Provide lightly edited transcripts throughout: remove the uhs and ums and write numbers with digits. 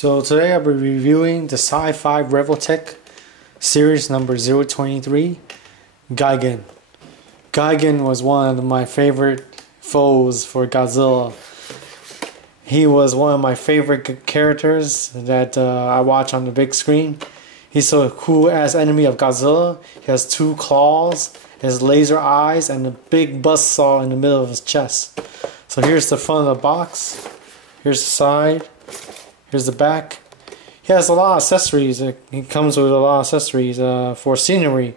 So today I'll be reviewing the Sci-Fi Revoltech series number 023, Gigan. Gigan was one of my favorite foes for Godzilla. He was one of my favorite characters that I watch on the big screen. He's so cool as enemy of Godzilla. He has two claws, his laser eyes, and a big buzzsaw in the middle of his chest. So here's the front of the box. Here's the side. Here's the back. He has a lot of accessories. He comes with a lot of accessories for scenery.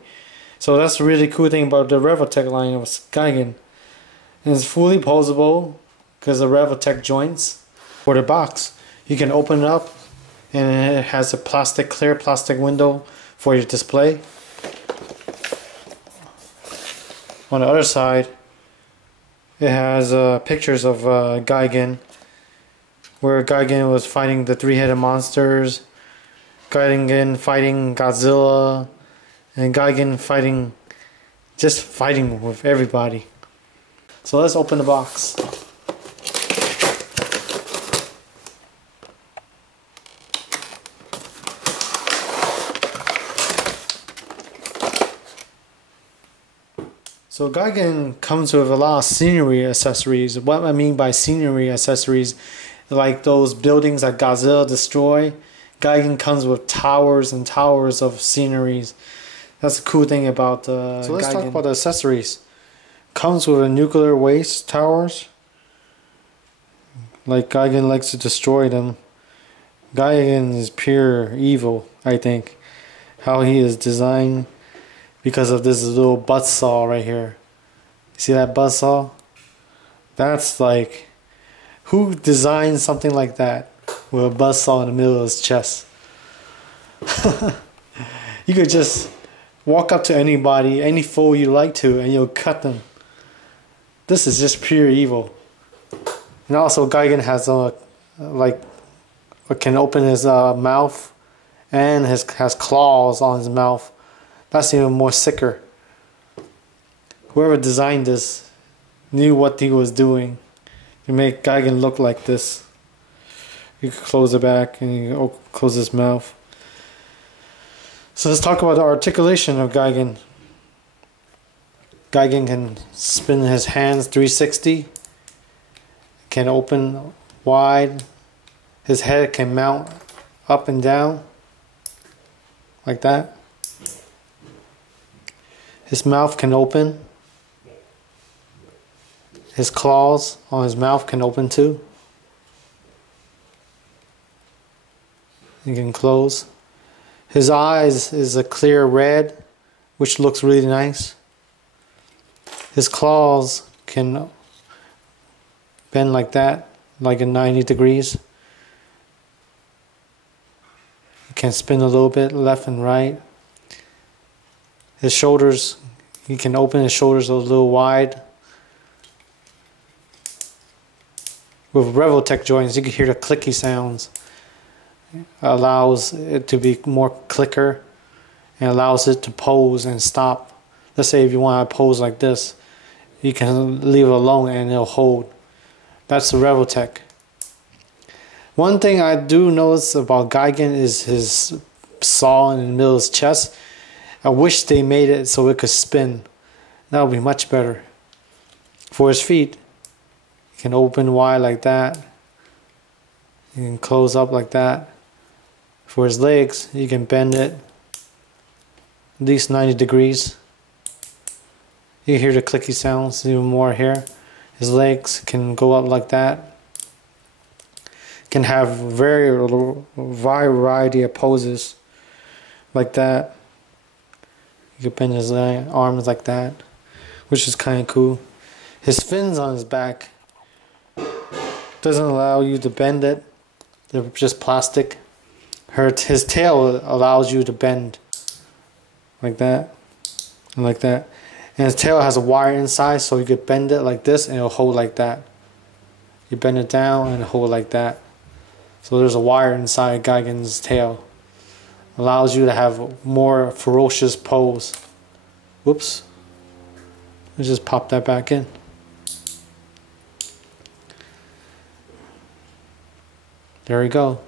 So that's the really cool thing about the Revoltech line of Gigan. And it's fully posable because of Revoltech joints for the box. You can open it up and it has a clear plastic window for your display. On the other side, it has pictures of Gigan, where Gigan was fighting the three-headed monsters, Gigan fighting Godzilla, and Gigan fighting with everybody. So let's open the box. So Gigan comes with a lot of scenery accessories. What I mean by scenery accessories, like those buildings that Godzilla destroy, Gigan comes with towers and towers of sceneries. That's the cool thing about So let's talk about the accessories. Comes with a nuclear waste towers. Like Gigan likes to destroy them. Gigan is pure evil, I think. How he is designed because of this little buzzsaw right here. See that buzzsaw? That's like, who designed something like that with a buzzsaw in the middle of his chest? You could just walk up to anybody, any foe you like to, and you'll cut them. This is just pure evil. And also Gigan has can open his mouth, and has claws on his mouth. That's even more sicker. Whoever designed this knew what he was doing to make Gigan look like this. You can close it back and you can close his mouth. So let's talk about the articulation of Gigan. Gigan can spin his hands 360. Can open wide. His head can mount up and down like that. His mouth can open. His claws on his mouth can open too. You can close. His eyes is a clear red, which looks really nice. His claws can bend like that, like in 90 degrees. He can spin a little bit left and right. His shoulders, he can open his shoulders a little wide. With Revoltech joints, you can hear the clicky sounds. Allows it to be more clicker and allows it to pose and stop. Let's say if you want to pose like this, you can leave it alone and it'll hold. That's the Revoltech. One thing I do notice about Gigan is his saw in the middle of his chest. I wish they made it so it could spin. That would be much better. For his feet, you can open wide like that. You can close up like that. For his legs, you can bend it at least 90 degrees. You can hear the clicky sounds even more here. His legs can go up like that. Can have variety of poses like that. You can bend his arms like that, which is kind of cool. His fins on his back doesn't allow you to bend it. They're just plastic. His tail allows you to bend like that and like that. And his tail has a wire inside, so you could bend it like this and it'll hold like that. You bend it down and hold like that. So there's a wire inside Gigan's tail. Allows you to have more ferocious pose. Whoops. Let's just pop that back in. There we go.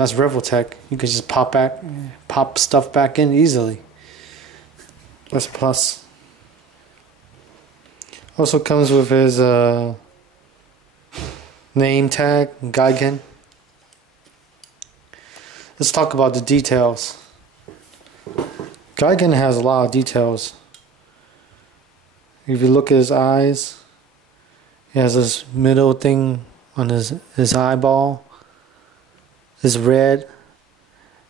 That's Revoltech. You can just pop stuff back in easily. That's a plus. Also comes with his name tag, Gigan. Let's talk about the details. Gigan has a lot of details. If you look at his eyes, he has this middle thing on his eyeball. It's red.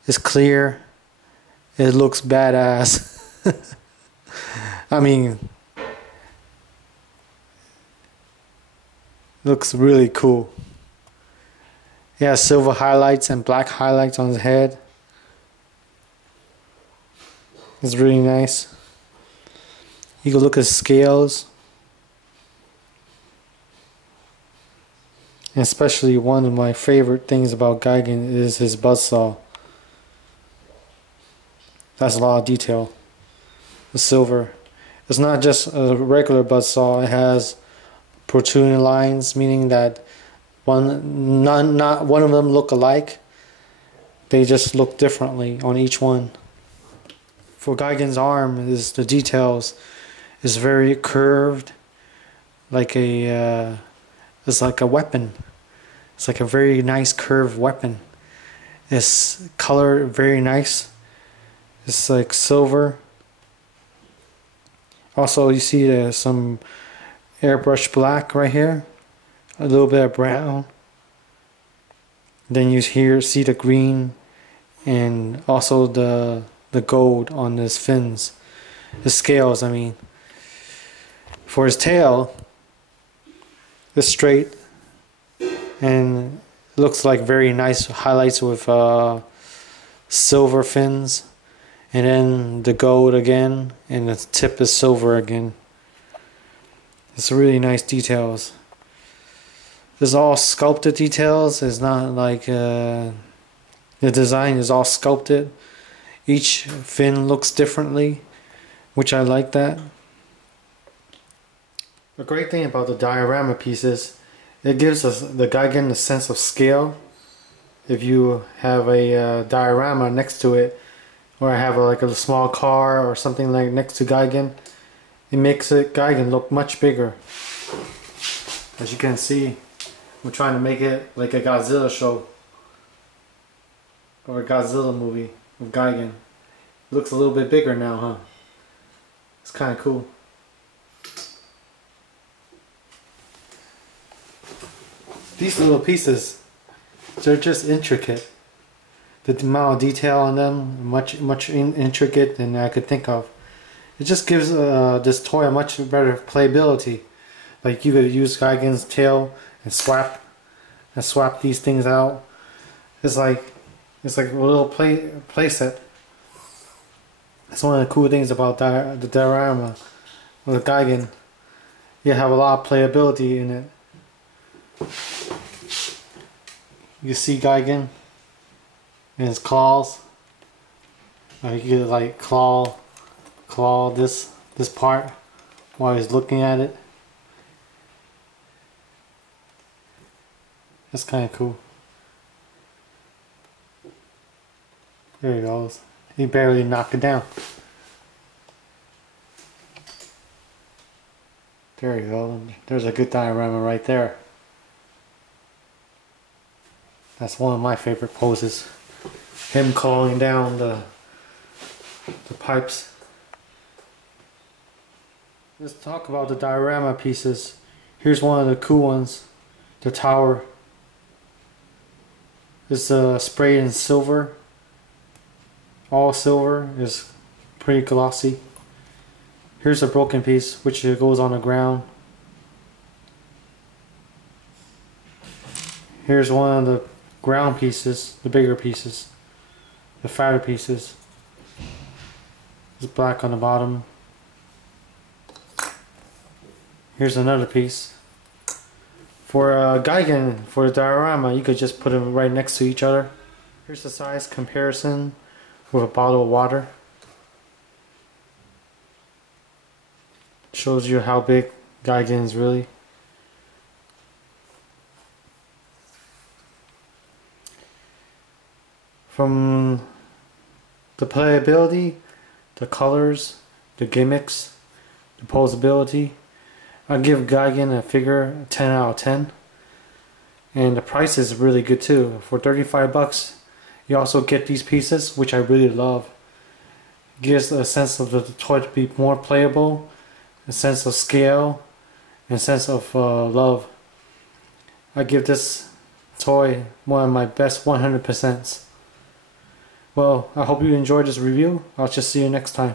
It's clear. It looks badass. I mean, looks really cool. He has silver highlights and black highlights on his head. It's really nice. You can look at his scales. And especially one of my favorite things about Gigan is his buzzsaw. That's a lot of detail. The silver. It's not just a regular buzzsaw. It has protruding lines, meaning that not one of them look alike. They just look differently on each one. For Gigan's arm, the details is very curved, like it's like a weapon. It's like a very nice curved weapon. It's colored very nice. It's like silver. Also, you see some airbrush black right here, a little bit of brown. Then you see the green, and also the gold on his fins, his scales. I mean, for his tail, it's straight and looks like very nice highlights with silver fins, and then the gold again, and the tip is silver again. It's really nice details. It's all sculpted details. It's not like the design is all sculpted. Each fin looks differently, which I like that. The great thing about the diorama pieces, it gives us the Gigan a sense of scale. If you have a diorama next to it, or I have like a small car or something like next to Gigan, it makes Gigan look much bigger. As you can see, we're trying to make it like a Godzilla show or a Godzilla movie with Gigan. It looks a little bit bigger now, huh? It's kind of cool. These little pieces, they're just intricate. The amount of detail on them, much intricate than I could think of. It just gives this toy a much better playability. Like you could use Gigan's tail and swap these things out. It's like a little play set. That's one of the cool things about the diorama with Gigan. You have a lot of playability in it. You see Gigan and his claws. You could like claw this part while he's looking at it. That's kind of cool. There he goes. He barely knocked it down. There you go. There's a good diorama right there. That's one of my favorite poses. Him calling down the pipes. Let's talk about the diorama pieces. Here's one of the cool ones. The tower. It's sprayed in silver. All silver. Is pretty glossy. Here's a broken piece which goes on the ground. Here's one of the ground pieces, the bigger pieces, the fatter pieces. It's black on the bottom. Here's another piece. For Gigan, for the diorama, you could just put them right next to each other. Here's the size comparison with a bottle of water. Shows you how big Gigan is really. From the playability, the colors, the gimmicks, the posability, I give Gigan a figure a 10 out of 10. And the price is really good too. For 35 bucks, you also get these pieces, which I really love. It gives a sense of the toy to be more playable, a sense of scale, and a sense of love. I give this toy one of my best 100%. Well, I hope you enjoyed this review. I'll just see you next time.